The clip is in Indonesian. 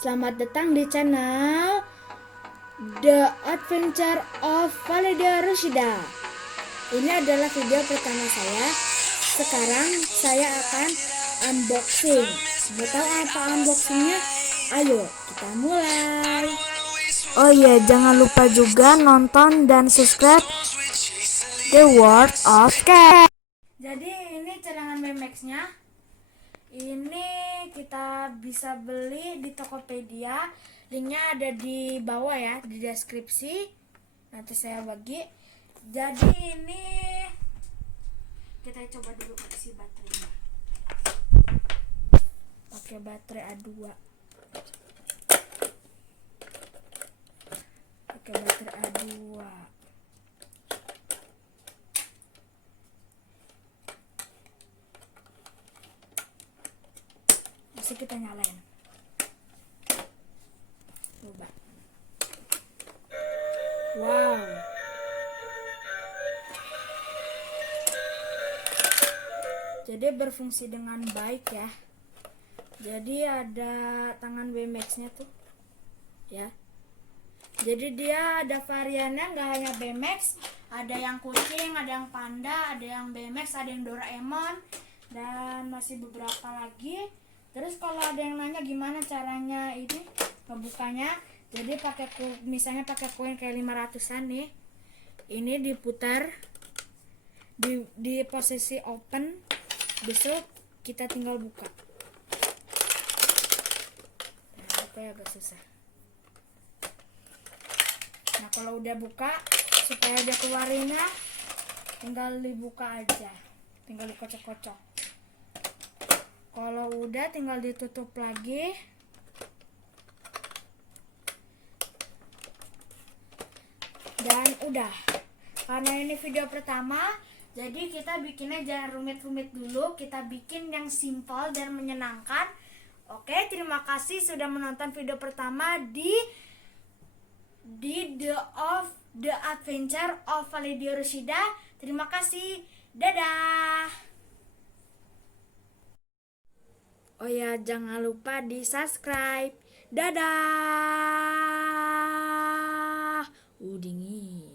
Selamat datang di channel The Adventure of Valedia Rushida. Ini adalah video pertama saya. Sekarang saya akan unboxing. Mau tahu apa unboxingnya? Ayo kita mulai. Oh iya, jangan lupa juga nonton dan subscribe The World of Cat. Jadi ini cadangan BMX-nya. Ini kita bisa beli di Tokopedia. Linknya ada di bawah ya, di deskripsi. Nanti saya bagi. Jadi ini kita coba dulu isi baterainya. Pakai baterai A2. Pakai baterai A2. Masih kita nyalain. Coba. Wow. Jadi berfungsi dengan baik ya. Jadi ada tangan BMX-nya tuh. Ya. Jadi dia ada variannya, nggak hanya BMX, ada yang kucing, ada yang panda, ada yang BMX, ada yang Doraemon, dan masih beberapa lagi. Terus kalau ada yang nanya gimana caranya ini ngebukanya, jadi misalnya pakai koin kayak 500-an nih. Ini diputar di posisi open, besok kita tinggal buka. Nah, bukanya agak susah. Nah kalau udah buka, supaya dia keluarinnya, tinggal dibuka aja, tinggal dikocok-kocok. Kalau udah tinggal ditutup lagi. Dan udah. Karena ini video pertama, jadi kita bikinnya jangan rumit-rumit dulu. Kita bikin yang simple dan menyenangkan. Oke, terima kasih sudah menonton video pertama di The Adventure of Valedia Rushida. Terima kasih. Dadah. Oh ya, jangan lupa di subscribe. Dadah. Dingin.